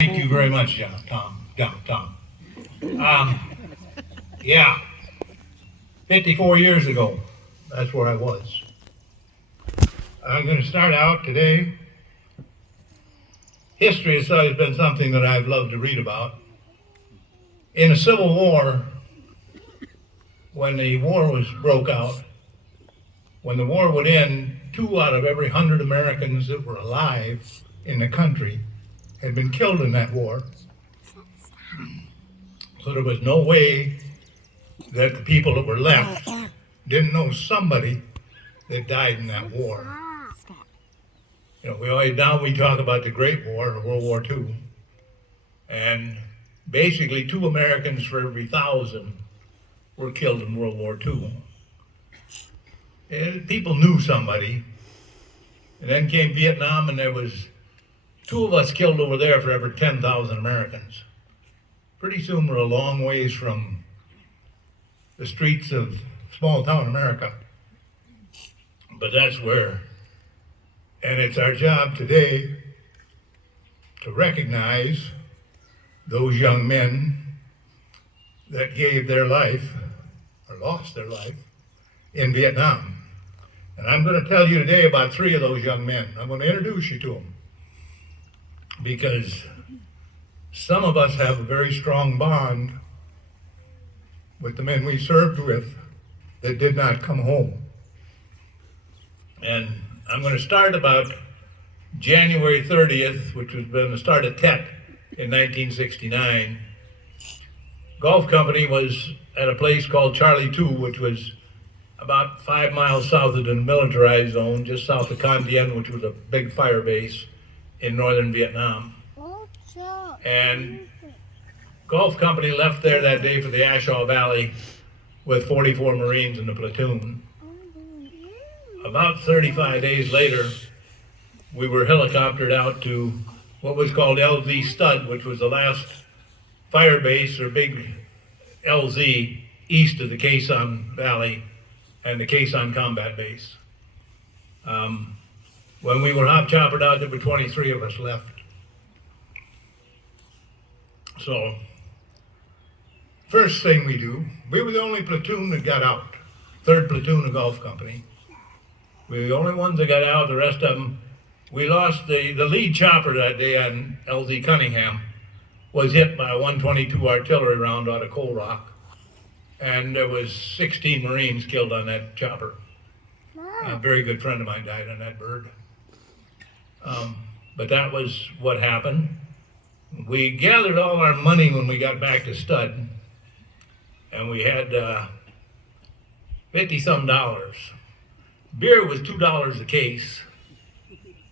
Thank you very much, Tom. Um, yeah, 54 years ago, that's where I was. I'm going to start out today. History has always been something that I've loved to read about. In the Civil War, when the war broke out, when the war would end, 2 out of every 100 Americans that were alive in the country had been killed in that war. So there was no way that the people that were left didn't know somebody that died in that war. You know, we talk about the Great War, or World War II, and basically 2 Americans for every 1,000 were killed in World War II. And people knew somebody. And then came Vietnam, and there was 2 of us killed over there for every 10,000 Americans. Pretty soon we're a long ways from the streets of small town America. But that's where, and it's our job today to recognize those young men that gave their life, or lost their life, in Vietnam. And I'm going to tell you today about 3 of those young men. I'm going to introduce you to them, because some of us have a very strong bond with the men we served with that did not come home. And I'm going to start about January 30th, which was been the start of Tet in 1969. Golf Company was at a place called Charlie 2, which was about 5 miles south of the militarized zone, just south of Con Dien, which was a big fire base in northern Vietnam. And Golf Company left there that day for the Ashaw Valley with 44 Marines in the platoon. About 35 days later, we were helicoptered out to what was called LZ Stud, which was the last fire base, or big LZ, east of the Khe Sanh Valley and the Khe Sanh Combat Base. When we were hop choppered out, there were 23 of us left. So, first thing we do, we were the only platoon that got out, 3rd Platoon of Golf Company. We were the only ones that got out. The rest of them, we lost the lead chopper that day on LZ Cunningham was hit by a 122 artillery round out of Coal Rock. And there was 16 Marines killed on that chopper. A very good friend of mine died on that bird. But that was what happened. We gathered all our money when we got back to Stud, and we had 50-some dollars. Beer was $2 a case.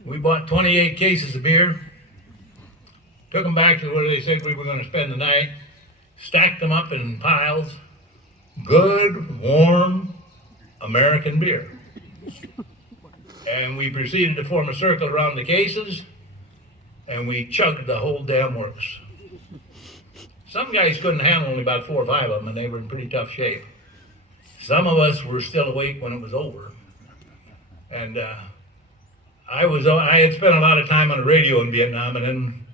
We bought 28 cases of beer, took them back to where they said we were going to spend the night, stacked them up in piles. Good, warm American beer. And we proceeded to form a circle around the cases, and we chugged the whole damn works. Some guys couldn't handle only about 4 or 5 of them, and they were in pretty tough shape. Some of us were still awake when it was over. And I had spent a lot of time on the radio in Vietnam, and then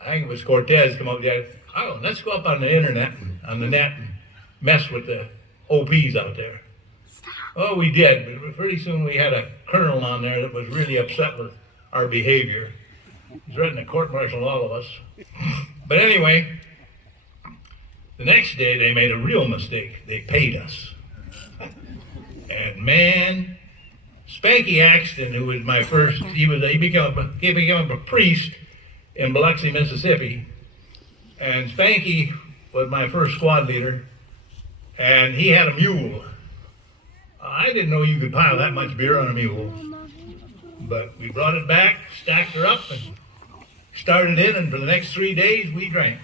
I think it was Cortez come up there. Oh, let's go up on the internet, on the net, and mess with the OPs out there. Oh, we did, but pretty soon we had a colonel on there that was really upset with our behavior. He's threatening to court-martial all of us. But anyway, the next day they made a real mistake. They paid us. And man, Spanky Axton, who was my first, he became a priest in Biloxi, Mississippi. And Spanky was my first squad leader, and he had a mule. I didn't know you could pile that much beer on a mule. But we brought it back, stacked her up, and started in, and for the next 3 days we drank.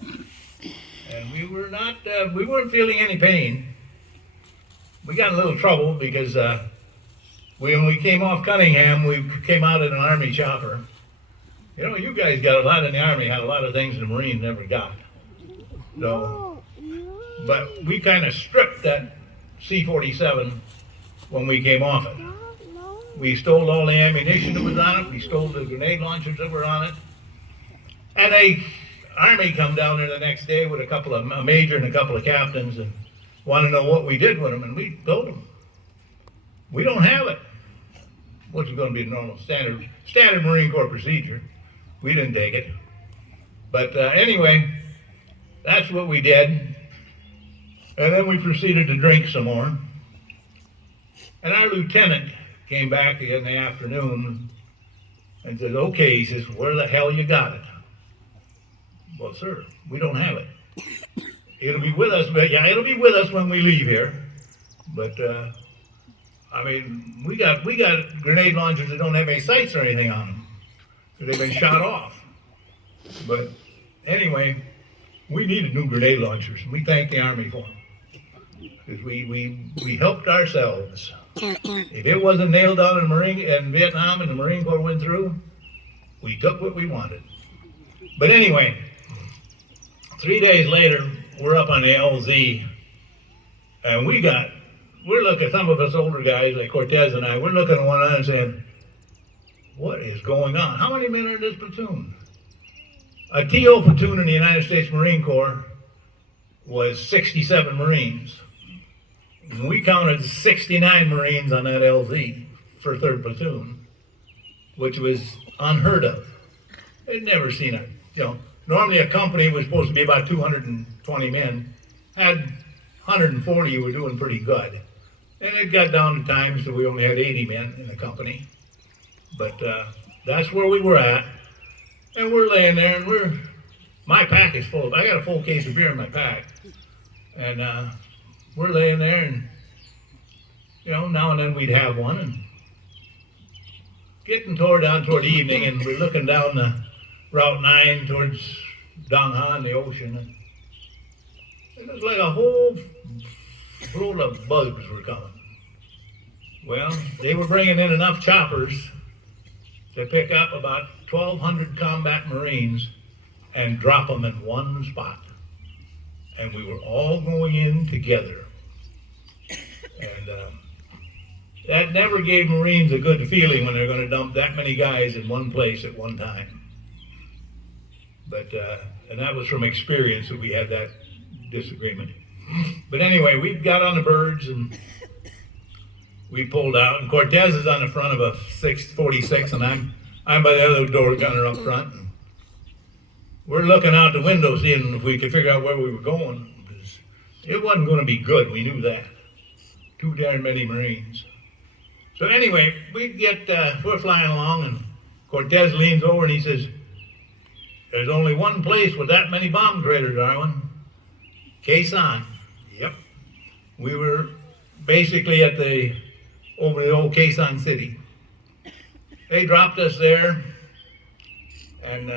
And we weren't feeling any pain. We got in a little trouble because when we came off Cunningham, we came out in an Army chopper. You know, you guys got a lot in the Army, had a lot of things the Marines never got. So, but we kind of stripped that C-47 when we came off it. We stole all the ammunition that was on it. We stole the grenade launchers that were on it. And the Army come down there the next day with a major and a couple of captains and want to know what we did with them. And we told them, we don't have it. Which is going to be a normal standard Marine Corps procedure. We didn't take it. But anyway, that's what we did. And then we proceeded to drink some more. And our lieutenant came back in the afternoon and said, okay, he says, where the hell you got it? Well, sir, we don't have it. It'll be with us, but yeah, it'll be with us when we leave here. But I mean, we got grenade launchers that don't have any sights or anything on them. They've been shot off. But anyway, we needed new grenade launchers. We thank the Army for them. Because we helped ourselves. If it wasn't nailed down in Vietnam and the Marine Corps went through, we took what we wanted. But anyway, 3 days later, we're up on the LZ, and we're looking, some of us older guys like Cortez and I, we're looking at one another and saying, what is going on? How many men are in this platoon? A TO platoon in the United States Marine Corps was 67 Marines. And we counted 69 Marines on that LZ for 3rd Platoon, which was unheard of. They'd never seen it. Normally a company was supposed to be about 220 men, had 140 who were doing pretty good. And it got down to times that we only had 80 men in the company. But that's where we were at. And we're laying there, and my pack is full. I got a full case of beer in my pack. And we're laying there, and, now and then we'd have one. And getting down toward evening, and we're looking down the Route 9 towards Dong Han, the ocean. And it was like a whole roll of bugs were coming. Well, they were bringing in enough choppers to pick up about 1,200 combat Marines and drop them in one spot. And we were all going in together. And that never gave Marines a good feeling when they're going to dump that many guys in one place at one time. But, and that was from experience that we had that disagreement. But anyway, we got on the birds and we pulled out, and Cortez is on the front of a 646, and I'm by the other door gunner up front. And we're looking out the window seeing if we could figure out where we were going, because it wasn't going to be good. We knew that. Too darn many Marines. So anyway, we're flying along, and Cortez leans over and he says, there's only one place with that many bomb craters, Arlyn. Quezon. Yep. We were basically over the old Quezon City. They dropped us there, and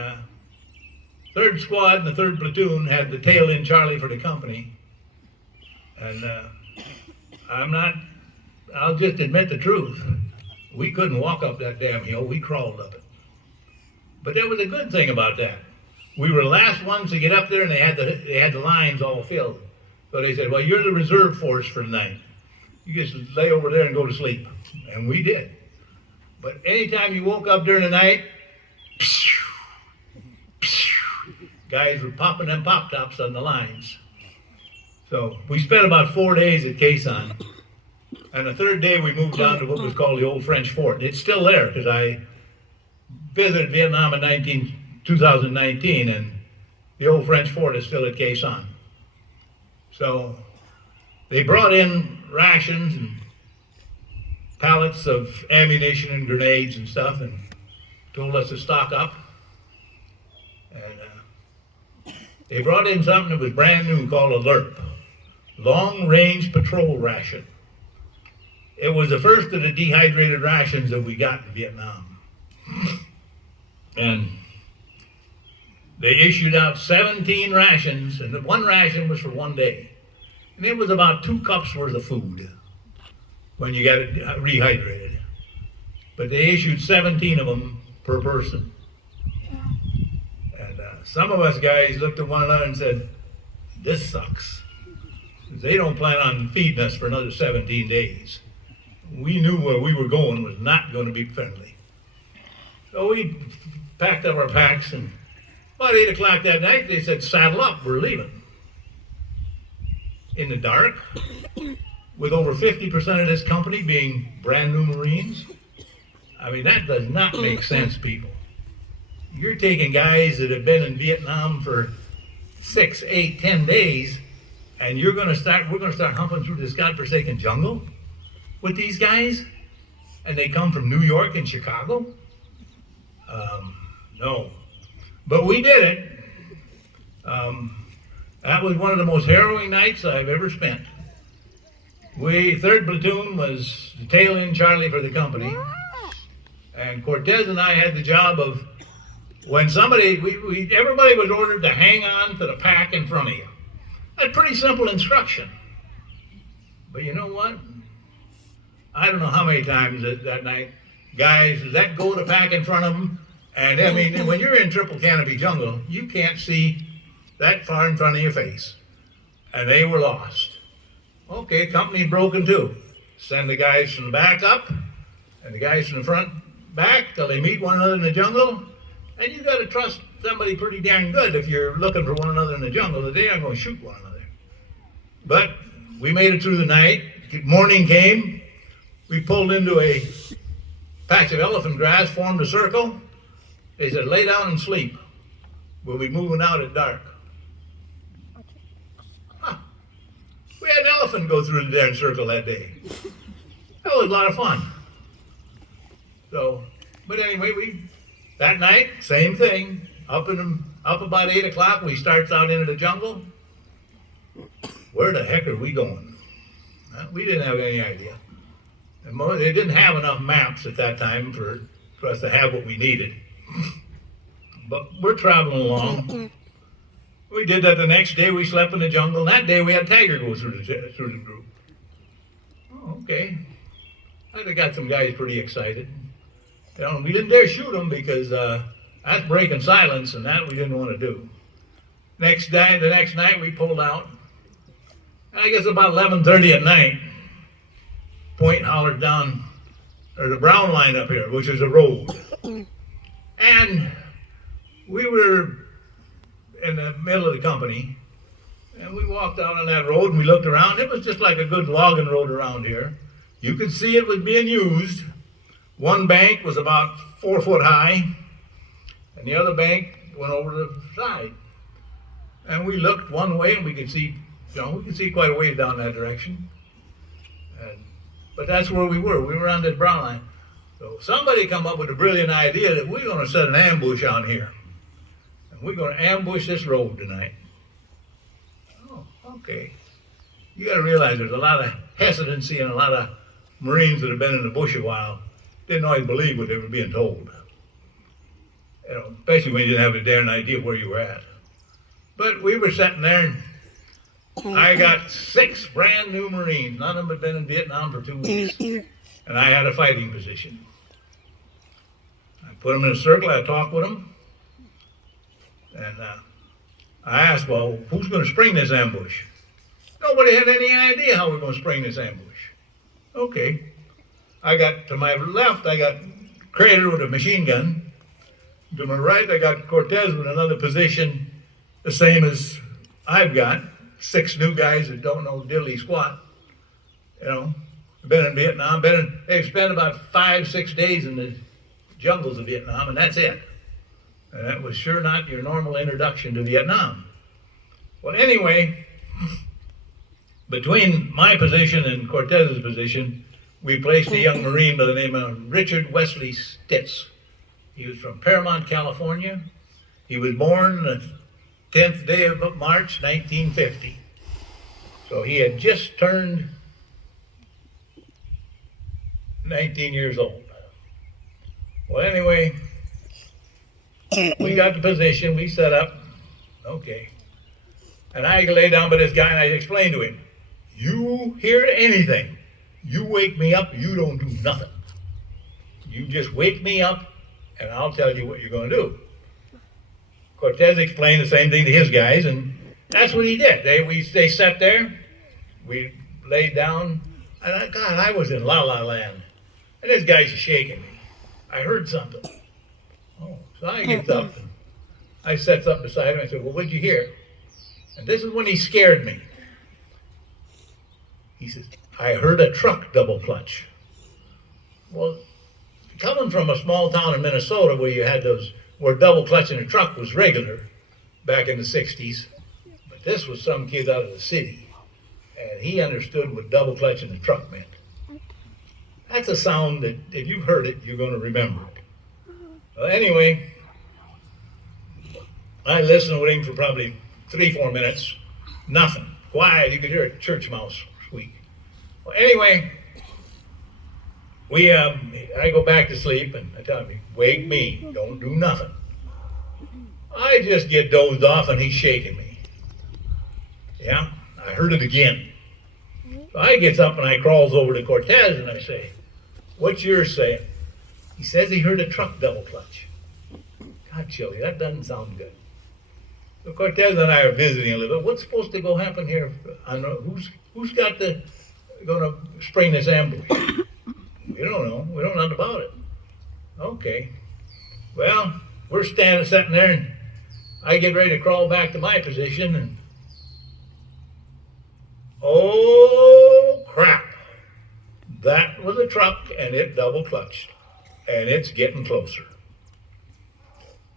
3rd Squad and the 3rd Platoon had the tail-in Charlie for the company. And I'll just admit the truth. We couldn't walk up that damn hill, we crawled up it. But there was a good thing about that. We were the last ones to get up there, and they had the lines all filled. So they said, well, you're the reserve force for the night. You just lay over there and go to sleep. And we did. But anytime you woke up during the night, guys were popping them pop-tops on the lines. So we spent about 4 days at Quezon. And the 3rd day we moved down to what was called the old French Fort. It's still there because I visited Vietnam in 2019, and the old French Fort is still at Quezon. So they brought in rations and pallets of ammunition and grenades and stuff and told us to stock up. And they brought in something that was brand new called a LRP, Long Range Patrol Ration. It was the first of the dehydrated rations that we got in Vietnam. And they issued out 17 rations, and one ration was for 1 day. And it was about 2 cups worth of food when you got it rehydrated. But they issued 17 of them per person. And some of us guys looked at one another and said, this sucks. They don't plan on feeding us for another 17 days. we knew where we were going was not going to be friendly. So we packed up our packs, and about 8 o'clock that night, they said, saddle up, we're leaving. In the dark, with over 50% of this company being brand new Marines. I mean, that does not make sense, people. You're taking guys that have been in Vietnam for 6, 8, 10 days, and we're going to start humping through this godforsaken jungle with these guys, and they come from New York and Chicago? No. But we did it. That was one of the most harrowing nights I've ever spent. 3rd Platoon was the tail end Charlie for the company. And Cortez and I had the job of, when everybody was ordered to hang on to the pack in front of you. That's pretty simple instruction. But you know what? I don't know how many times that night, guys let go of the pack in front of them. And I mean, when you're in triple canopy jungle, you can't see that far in front of your face. And they were lost. Okay, company's broken too. Send the guys from the back up and the guys from the front back till they meet one another in the jungle. And you got to trust somebody pretty darn good if you're looking for one another in the jungle that they aren't going to shoot one another. But we made it through the night. Morning came. We pulled into a patch of elephant grass, formed a circle. They said, lay down and sleep. We'll be moving out at dark. We had an elephant go through the darn circle that day. That was a lot of fun. So, but anyway, that night, same thing. Up about 8 o'clock, we starts out into the jungle. Where the heck are we going? We didn't have any idea. They didn't have enough maps at that time for us to have what we needed. But we're traveling along. We did that the next day. We slept in the jungle. That day we had Tiger go through the group. Oh, okay. I got some guys pretty excited. You know, we didn't dare shoot them because that's breaking silence, and that we didn't want to do. The next night we pulled out. I guess about 11:30 at night. Point hollered down. There's a brown line up here, which is a road. And we were in the middle of the company, and we walked out on that road and we looked around. It was just like a good logging road around here. You could see it was being used. One bank was about 4 foot high, and the other bank went over the side. And we looked one way and we could see quite a ways down that direction. But that's where we were. We were on that brown line. So somebody come up with a brilliant idea that we're going to set an ambush on here. And we're going to ambush this road tonight. Oh, okay. You got to realize there's a lot of hesitancy and a lot of Marines that have been in the bush a while didn't always believe what they were being told. You know, especially when you didn't have a darn idea where you were at. But we were sitting there, and I got 6 brand new Marines. None of them had been in Vietnam for 2 weeks. And I had a fighting position. I put them in a circle. I talked with them. And I asked, well, who's going to spring this ambush? Nobody had any idea how we're going to spring this ambush. Okay. I got to my left, I got Crater with a machine gun. To my right, I got Cortez with another position, the same as I've got. 6 new guys that don't know diddly squat. You know, been in Vietnam, they've spent about 5-6 days in the jungles of Vietnam, and that's it. And that was sure not your normal introduction to Vietnam. Well, anyway, between my position and Cortez's position, we placed a young Marine by the name of Richard Wesley Stitz. He was from Paramount, California. He was born the 10th day of March, 1950. So he had just turned 19 years old. Well, anyway, we got the position, we set up, okay. And I lay down by this guy and I explained to him, you hear anything, you wake me up, you don't do nothing. You just wake me up and I'll tell you what you're going to do. Cortez explained the same thing to his guys, and that's what he did. They sat there, we laid down. And God, I was in la la land. And this guy's shaking me. I heard something. Oh, so I get up and I sets up beside him. I said, well, what'd you hear? And this is when he scared me. He says, I heard a truck double clutch. Well, coming from a small town in Minnesota where you had those, where double clutching a truck was regular back in the 60s, but this was some kid out of the city, and he understood what double clutching a truck meant. That's a sound that if you've heard it, you're going to remember it. Well, anyway, I listened with him for probably 3-4 minutes. Nothing. Quiet. You could hear a church mouse squeak. Well, anyway, I go back to sleep, and I tell him, wake me. Don't do nothing. I just get dozed off, and he's shaking me. Yeah, I heard it again. So I gets up, and I crawls over to Cortez, and I say, what's yours saying? He says he heard a truck double clutch. God, Chili, that doesn't sound good. So Cortez and I are visiting a little bit. What's supposed to go happen here? I know who's got the going to spring this ambush? We don't know. We don't know nothing about it. Okay. Well, we're sitting there, and I get ready to crawl back to my position, and oh crap! That was a truck, and it double clutched, and it's getting closer.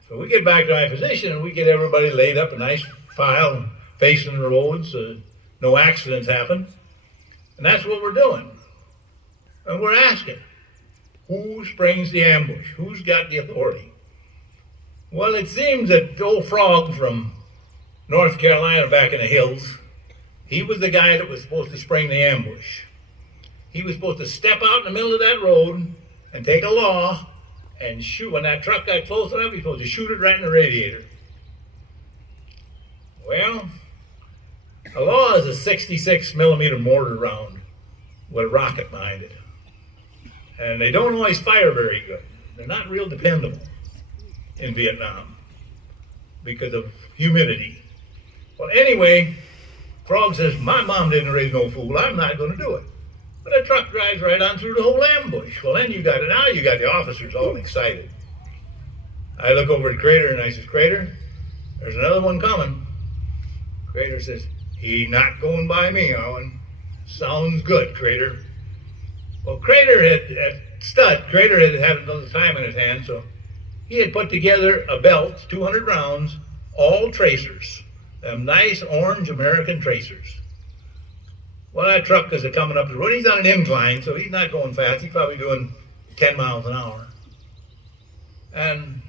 So we get back to my position, and we get everybody laid up a nice file, facing the roads, so no accidents happen. And that's what we're doing. And we're asking, who springs the ambush? Who's got the authority? Well, it seems that old Frog from North Carolina back in the hills, he was the guy that was supposed to spring the ambush. He was supposed to step out in the middle of that road and take a law and shoot. When that truck got close enough, he was supposed to shoot it right in the radiator. Well, a law is a 66 millimeter mortar round with a rocket behind it. And they don't always fire very good. They're not real dependable in Vietnam because of humidity. Well, anyway, Frog says, my mom didn't raise no fool. I'm not going to do it. But a truck drives right on through the whole ambush. Well, then you got the officers all excited. I look over at Crater and I says, Crater, there's another one coming. Crater says, he not going by me, Arlyn. Sounds good, Crater. Well, Crater Crater had had another time in his hand, so he had put together a belt, 200 rounds, all tracers, them nice orange American tracers. Well, that truck is coming up the road. He's on an incline, so he's not going fast. He's probably doing 10 miles an hour. And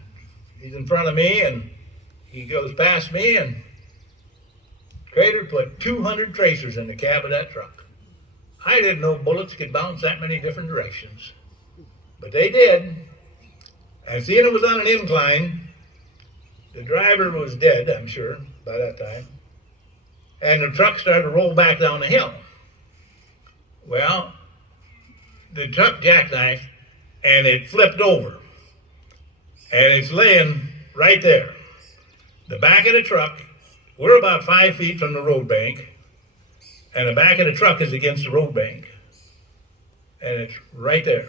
he's in front of me, and he goes past me, and Crater put 200 tracers in the cab of that truck. I didn't know bullets could bounce that many different directions, but they did. And seeing it was on an incline, the driver was dead, I'm sure, by that time. And the truck started to roll back down the hill. Well, the truck jackknifed, and it flipped over. And it's laying right there. The back of the truck, we're about 5 feet from the road bank, and the back of the truck is against the road bank. And it's right there,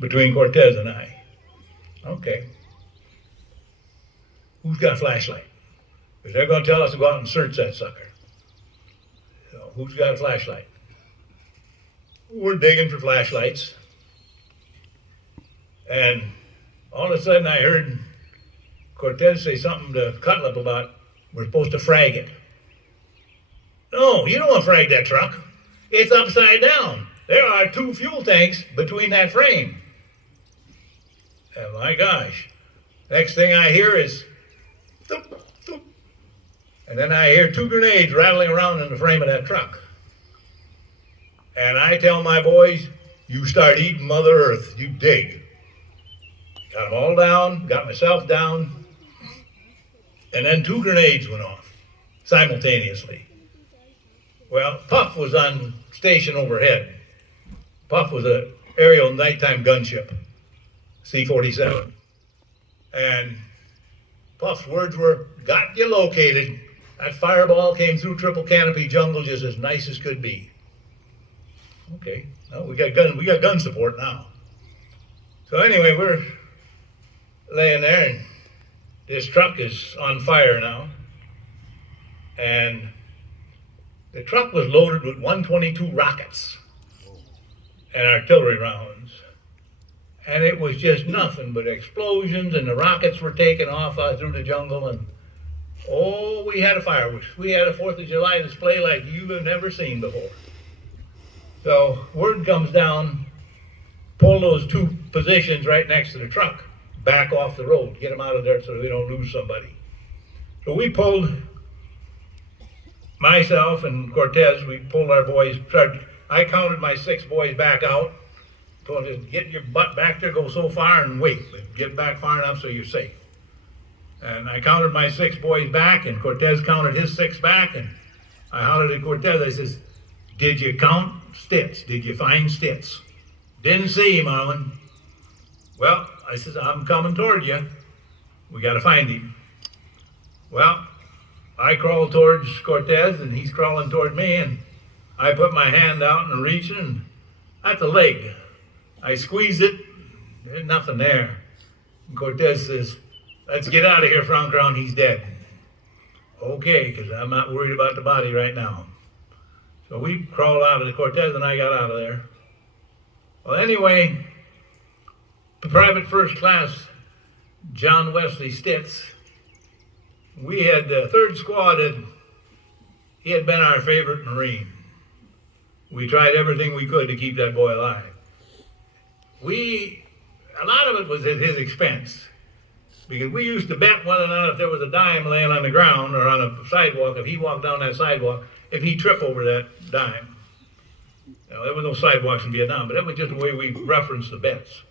between Cortez and I. Okay. Who's got a flashlight? Because they're going to tell us to go out and search that sucker. So who's got a flashlight? We're digging for flashlights. And all of a sudden I heard Cortez say something to Cutlip about we're supposed to frag it. No, you don't want to frag that truck. It's upside down. There are 2 fuel tanks between that frame. And my gosh, next thing I hear is thump, thump. And then I hear 2 grenades rattling around in the frame of that truck. And I tell my boys, you start eating Mother Earth, you dig. Got them all down, got myself down, and then 2 grenades went off simultaneously. Well, Puff was on station overhead. Puff was an aerial nighttime gunship, C-47. And Puff's words were, got you located. That fireball came through triple canopy jungle just as nice as could be. Okay, no, we got gun support now. So anyway, we're laying there, and this truck is on fire now, and the truck was loaded with 122 rockets and artillery rounds, and it was just nothing but explosions, and the rockets were taking off out through the jungle, and oh, we had a fireworks. We had a 4th of July display like you have never seen before. So word comes down, pull those 2 positions right next to the truck, back off the road, get them out of there so we don't lose somebody. So we pulled, myself and Cortez, we pulled our boys, I counted my 6 boys back out, told them, get your butt back there, go so far and wait, but get back far enough so you're safe. And I counted my 6 boys back, and Cortez counted his 6 back, and I hollered at Cortez, I says, did you count Stitz? Did you find Stitz? Didn't see him, Arlyn. Well, I says, I'm coming toward you. We got to find him. Well, I crawled towards Cortez, and he's crawling toward me, and I put my hand out and reaching, and that's a leg. I squeezed it, there's nothing there. And Cortez says, let's get out of here, Francron, he's dead. Okay, because I'm not worried about the body right now. So we crawled out of the Cortez, and I got out of there. Well, anyway, Private First Class John Wesley Stitz, we had the 3rd Squad, he had been our favorite Marine. We tried everything we could to keep that boy alive. A lot of it was at his expense, because we used to bet whether or not if there was a dime laying on the ground or on a sidewalk, if he walked down that sidewalk, if he'd trip over that dime. Now, there were no sidewalks in Vietnam, but that was just the way we referenced the bets.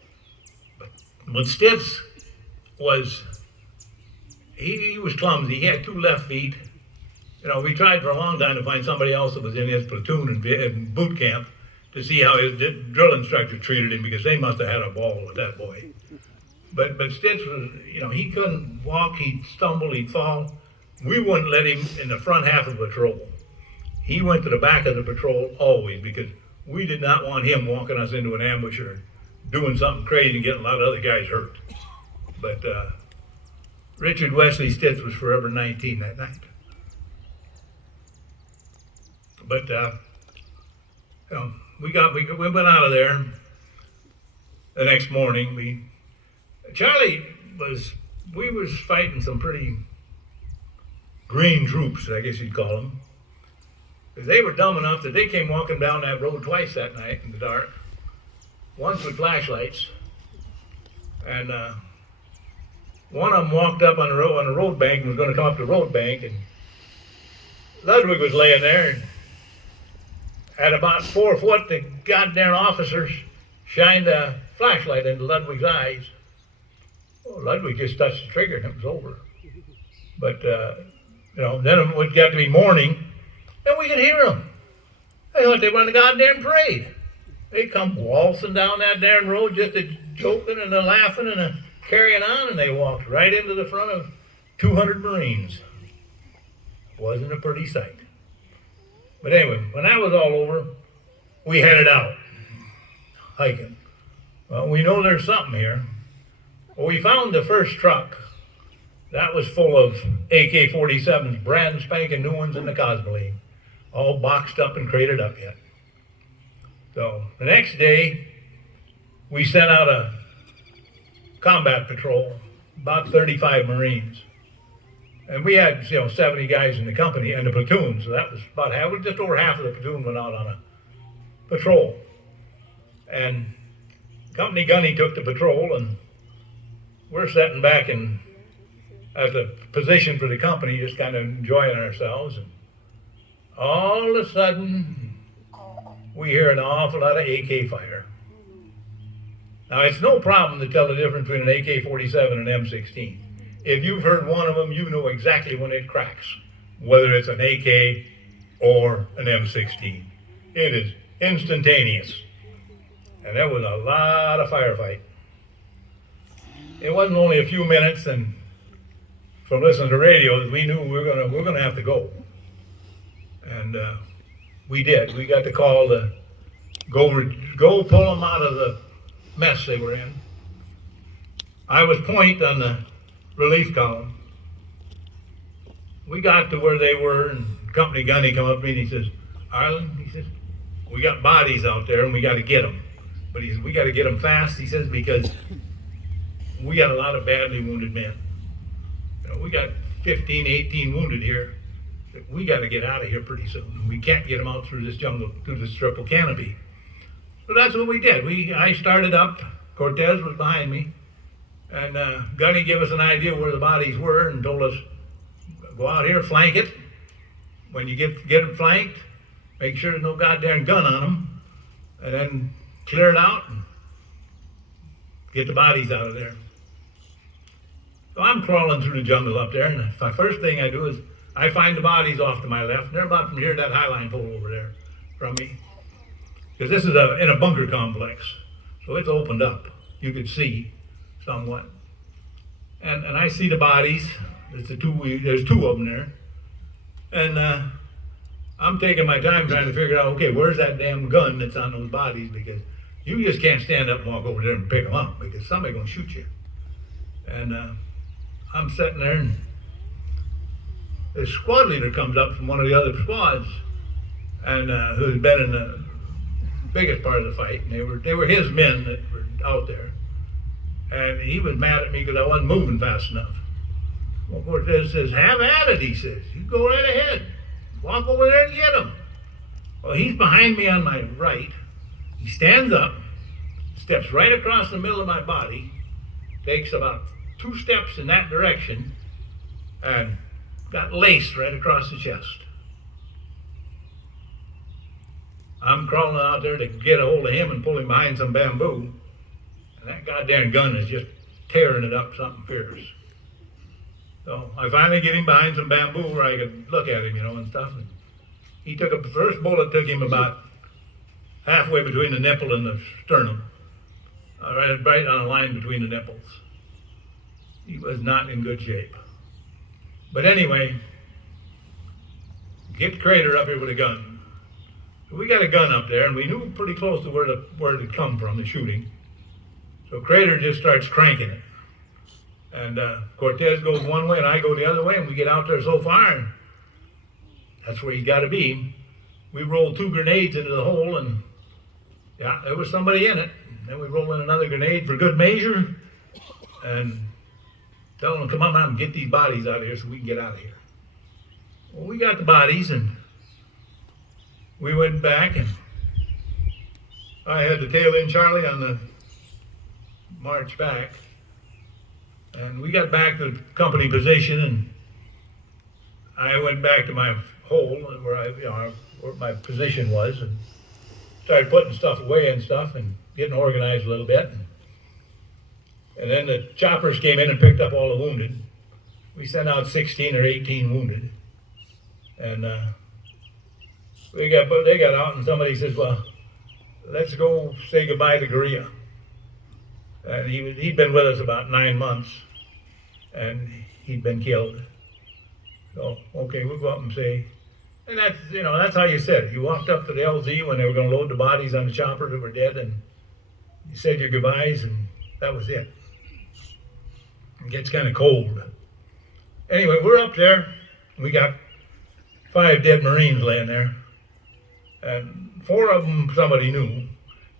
But Stitz was, he was clumsy. He had 2 left feet. You know, we tried for a long time to find somebody else that was in his platoon in boot camp to see how his drill instructor treated him, because they must have had a ball with that boy. But Stitz was, you know, he couldn't walk, he'd stumble, he'd fall. We wouldn't let him in the front half of the patrol. He went to the back of the patrol always, because we did not want him walking us into an ambush or doing something crazy and getting a lot of other guys hurt. But Richard Wesley Stitz was forever 19 that night. But you know, we went out of there the next morning. We was fighting some pretty green troops, I guess you'd call them. They were dumb enough that they came walking down that road twice that night in the dark. Once with flashlights, and one of them walked up on the road bank and was going to come up the road bank, and Ludwig was laying there, and at about 4 foot, the goddamn officers shined a flashlight into Ludwig's eyes. Well, Ludwig just touched the trigger and it was over. But you know, then it got to be morning, and we could hear them. They thought they were on the goddamn parade. They come waltzing down that damn road, just a joking and a laughing and a carrying on, and they walked right into the front of 200 Marines. Wasn't a pretty sight. But anyway, when that was all over, we headed out, hiking. Well, we know there's something here. Well, we found the first truck. That was full of AK-47s, brand spanking new ones in the Cosmoline, all boxed up and crated up yet. So the next day, we sent out a combat patrol, about 35 Marines. And we had, 70 guys in the company and the platoon, so that was about half, just over half of the platoon went out on a patrol. And Company Gunny took the patrol, and we're sitting back at the position for the company, just kind of enjoying ourselves. And all of a sudden, we hear an awful lot of AK fire. Now, it's no problem to tell the difference between an AK-47 and an M16. If you've heard one of them, you know exactly when it cracks, whether it's an AK or an M16. It is instantaneous. And there was a lot of firefight. It wasn't only a few minutes, and from listening to radios, we knew we're gonna have to go. And we did. We got to call the go pull them out of the mess they were in. I was point on the relief column. We got to where they were, and company gunny come up to me and he says, Arlyn, he says, we got bodies out there and we got to get them. But he says, we got to get them fast, he says, because we got a lot of badly wounded men. You know, we got 15, 18 wounded here. We got to get out of here pretty soon. We can't get them out through this jungle, through this triple canopy. So that's what we did. I started up. Cortez was behind me. And Gunny gave us an idea where the bodies were and told us, go out here, flank it. When you get them flanked, make sure there's no goddamn gun on them. And then clear it out and get the bodies out of there. So I'm crawling through the jungle up there, and the first thing I do is I find the bodies off to my left, and they're about from here to that highline pole over there from me. Because this is in a bunker complex, so it's opened up. You could see somewhat. And I see the bodies. There's two of them there. And I'm taking my time trying to figure out, okay, where's that damn gun that's on those bodies? Because you just can't stand up and walk over there and pick them up, because somebody's going to shoot you. And I'm sitting there, and the squad leader comes up from one of the other squads, and who had been in the biggest part of the fight, and they were his men that were out there. And he was mad at me because I wasn't moving fast enough. Well, Cortez says, have at it, he says. You go right ahead. Walk over there and get him. Well, he's behind me on my right. He stands up, steps right across the middle of my body, takes about 2 steps in that direction, and got laced right across the chest. I'm crawling out there to get a hold of him and pull him behind some bamboo. And that goddamn gun is just tearing it up something fierce. So I finally get him behind some bamboo where I could look at him, and stuff. And he took the first bullet took him about halfway between the nipple and the sternum. Right on a line between the nipples. He was not in good shape. But anyway, get Crater up here with a gun. So we got a gun up there, and we knew pretty close to where it had come from, the shooting. So Crater just starts cranking it. And Cortez goes one way, and I go the other way, and we get out there so far, and that's where he's got to be. We rolled 2 grenades into the hole, and yeah, there was somebody in it. And then we roll in another grenade for good measure, and tell them to come on out and get these bodies out of here so we can get out of here. Well, we got the bodies, and we went back, and I had to tail in Charlie on the march back. And we got back to the company position, and I went back to my hole where where my position was, and started putting stuff away and stuff, and getting organized a little bit. And then the choppers came in and picked up all the wounded. We sent out 16 or 18 wounded, and they got out, and somebody says, "Well, let's go say goodbye to Guerrilla." And he'd been with us about 9 months, and he'd been killed. So, okay, we'll go up and say, and that's how you said it. You walked up to the LZ when they were going to load the bodies on the chopper that were dead, and you said your goodbyes, and that was it. It gets kind of cold. Anyway, we're up there. We got 5 dead Marines laying there, and 4 of them somebody knew. And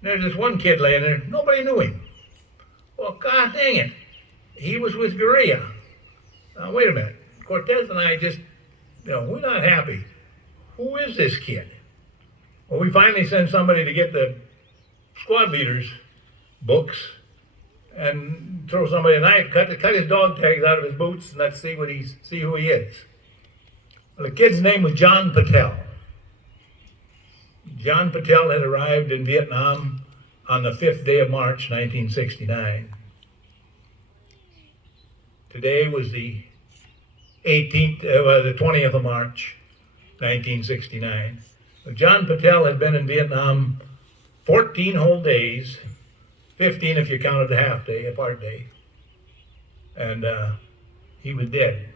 there's this one kid laying there, nobody knew him. Well, God dang it, he was with Guerrilla. Now, wait a minute. Cortez and I just, we're not happy. Who is this kid? Well, we finally sent somebody to get the squad leader's books and throw somebody a knife, cut his dog tags out of his boots, and let's see who he is. Well, the kid's name was John Patel. John Patel had arrived in Vietnam on the 5th day of March, 1969. Today was the 20th of March, 1969. John Patel had been in Vietnam 14 whole days, 15 if you counted the half day, a part day, and he was dead.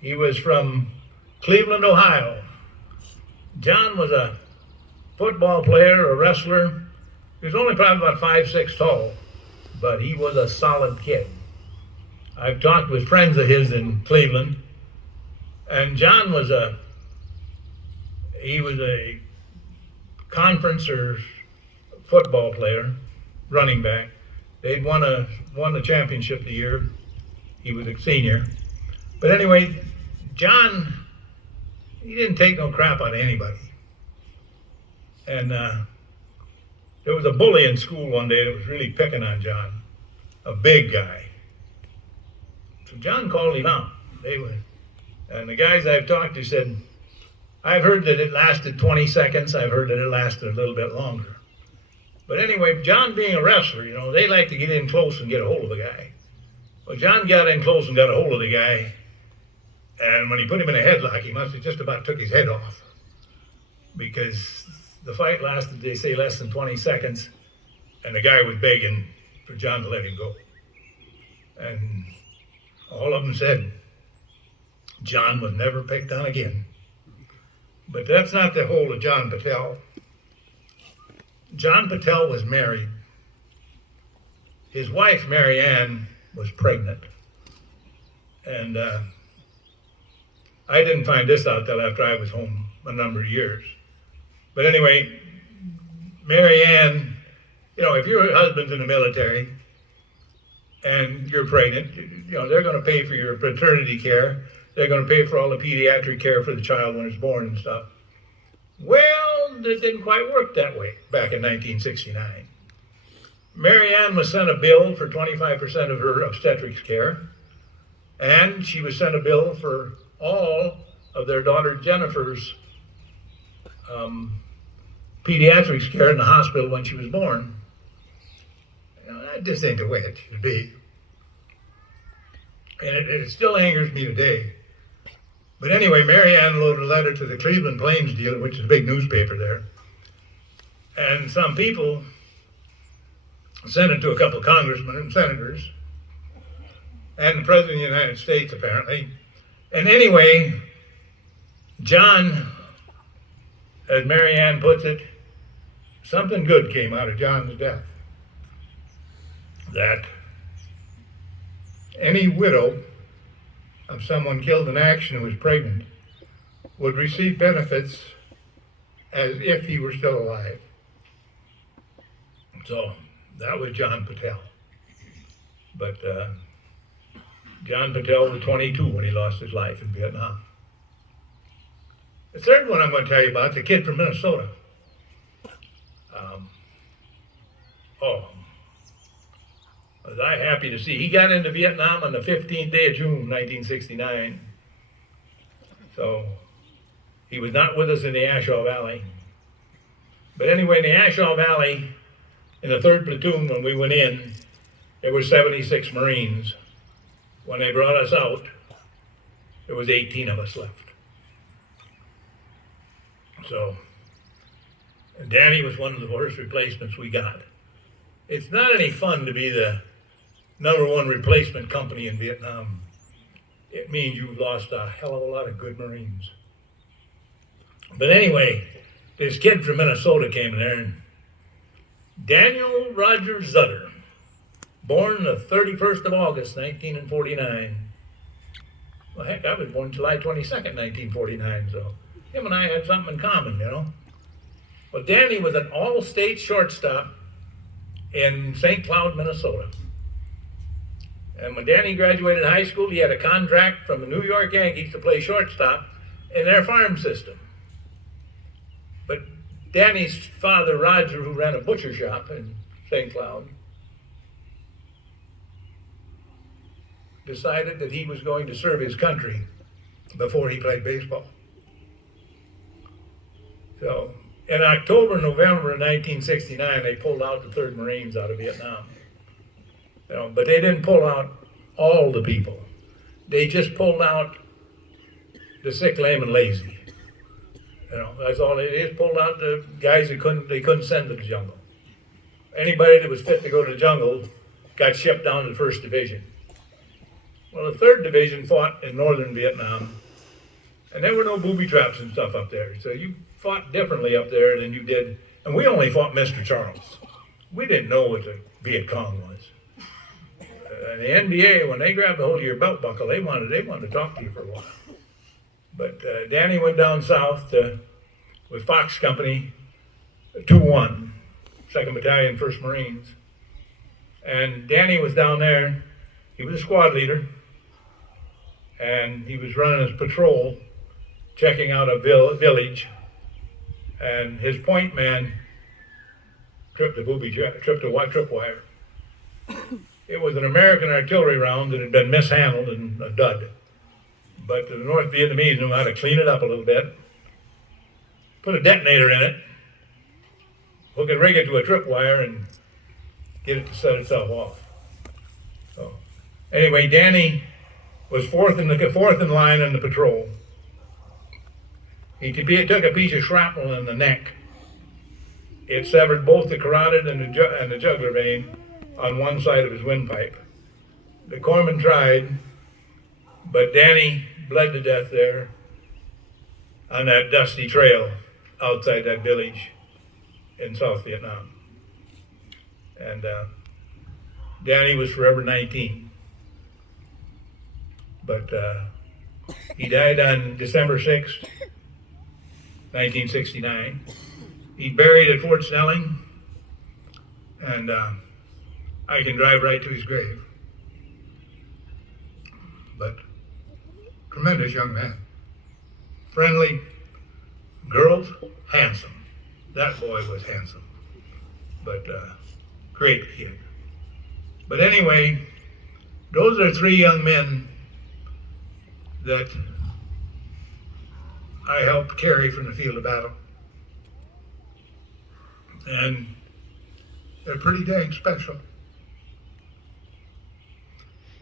He was from Cleveland, Ohio. John was a football player, a wrestler. He was only probably about 5'6" tall, but he was a solid kid. I've talked with friends of his in Cleveland, and John was a conference or football player, running back. They'd won the championship the year he was a senior. But anyway, John, he didn't take no crap out of anybody. And there was a bully in school one day that was really picking on John, a big guy. So John called him out. And the guys I've talked to said, I've heard that it lasted 20 seconds. I've heard that it lasted a little bit longer. But anyway, John being a wrestler, they like to get in close and get a hold of the guy. Well, John got in close and got a hold of the guy. And when he put him in a headlock, he must have just about took his head off. Because the fight lasted, they say, less than 20 seconds. And the guy was begging for John to let him go. And all of them said, John was never picked on again. But that's not the whole of John Patel. John Patel was married. His wife, Mary Ann, was pregnant. And I didn't find this out till after I was home a number of years. But anyway, Mary Ann, if your husband's in the military and you're pregnant, they're going to pay for your paternity care. They're going to pay for all the pediatric care for the child when it's born and stuff. Well, it didn't quite work that way back in 1969. Mary Ann was sent a bill for 25% of her obstetrics care, and she was sent a bill for all of their daughter Jennifer's pediatrics care in the hospital when she was born. That just ain't the way it should be. And it still angers me today. But anyway, Mary Ann wrote a letter to the Cleveland Plains Dealer, which is a big newspaper there. And some people sent it to a couple of congressmen and senators, and the President of the United States, apparently. And anyway, John, as Mary Ann puts it, something good came out of John's death. That any widow of someone killed in action who was pregnant would receive benefits as if he were still alive. So that was John Patel. But John Patel was 22 when he lost his life in Vietnam. The third one I'm going to tell you about is a kid from Minnesota. Was I happy to see. He got into Vietnam on the 15th day of June, 1969. So he was not with us in the Ashaw Valley. But anyway, in the Ashaw Valley, in the 3rd platoon, when we went in, there were 76 Marines. When they brought us out, there was 18 of us left. So Danny was one of the worst replacements we got. It's not any fun to be the #1 replacement company in Vietnam. It means you've lost a hell of a lot of good Marines. But anyway, this kid from Minnesota came in there, and Daniel Roger Zutter, born the 31st of August, 1949. Well, heck, I was born July 22nd, 1949, so him and I had something in common, Well, Danny was an all-state shortstop in St. Cloud, Minnesota. And when Danny graduated high school, he had a contract from the New York Yankees to play shortstop in their farm system. But Danny's father, Roger, who ran a butcher shop in St. Cloud, decided that he was going to serve his country before he played baseball. So in October, November of 1969, they pulled out the 3rd Marines out of Vietnam. But they didn't pull out all the people. They just pulled out the sick, lame, and lazy. That's all they did. Pulled out the guys they couldn't send to the jungle. Anybody that was fit to go to the jungle got shipped down to the 1st Division. Well, the 3rd Division fought in northern Vietnam, And there were no booby traps and stuff up there. So you fought differently up there than you did. And we only fought Mr. Charles. We didn't know what the Viet Cong was. The NBA, when they grabbed a hold of your belt buckle, they wanted to talk to you for a while. But Danny went down south with Fox Company, 2-1, 2nd Battalion, 1st Marines. And Danny was down there. He was a squad leader. And he was running his patrol, checking out a village. And his point man tripped a tripwire. It was an American artillery round that had been mishandled and a dud. But the North Vietnamese knew how to clean it up a little bit, put a detonator in it, hook it, rig it to a tripwire, and get it to set itself off. So, anyway, Danny was fourth in line in the patrol. He took a piece of shrapnel in the neck. It severed both the carotid and the jugular vein on one side of his windpipe. The corpsman tried, but Danny bled to death there on that dusty trail outside that village in South Vietnam. And Danny was forever 19. But he died on December 6th, 1969. He's buried at Fort Snelling, and I can drive right to his grave. But tremendous young man. Friendly, girls, handsome. That boy was handsome. But great kid. But anyway, those are 3 young men that I helped carry from the field of battle. And they're pretty dang special.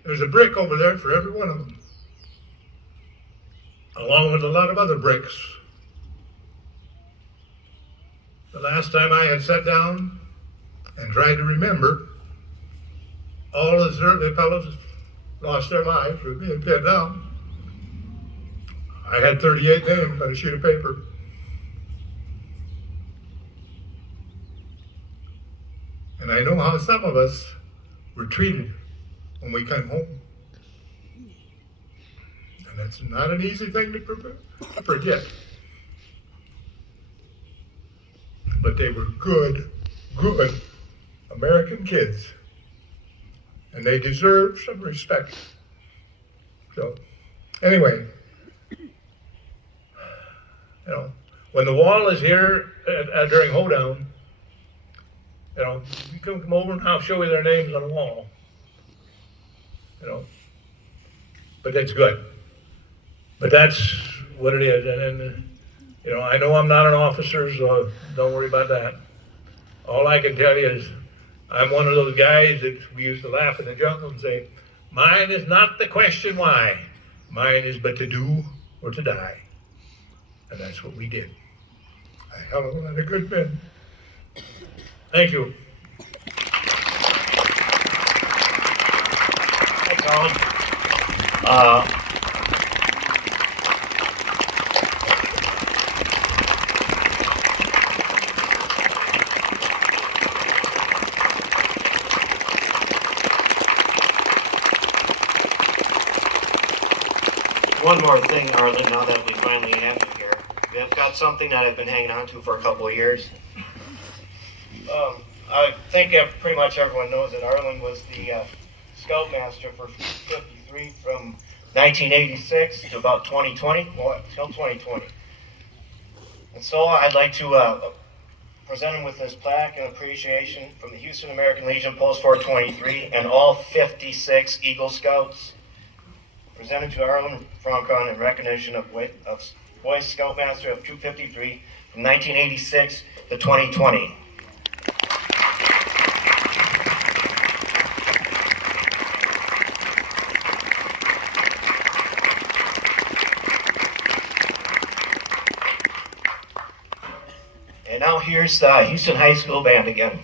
There's a brick over there for every one of them, along with a lot of other bricks. The last time I had sat down and tried to remember all of the fellows lost their lives for being pinned down, I had 38 names on a sheet of paper. And I know how some of us were treated when we came home. And that's not an easy thing to forget. But they were good American kids. And they deserve some respect. So, anyway, when the wall is here during hoedown, you can come over and I'll show you their names on the wall. But that's good. But that's what it is. And I know I'm not an officer, so don't worry about that. All I can tell you is I'm one of those guys that we used to laugh in the jungle and say, mine is not the question why. Mine is but to do or to die. And that's what we did. I held on like a good man. Thank you. Thanks, Arlyn. One more thing, Arlyn, now that we finally have you here. We have got something that I've been hanging on to for a couple of years. I think pretty much everyone knows that Arlyn was the Scoutmaster for 53 from 1986 to about 2020, well, till 2020. And so I'd like to present him with this plaque and appreciation from the Houston American Legion Post 423 and all 56 Eagle Scouts. Presented to Arlyn Francon in recognition of Boy Scoutmaster of 253 from 1986 to 2020. And now here's the Houston High School Band again.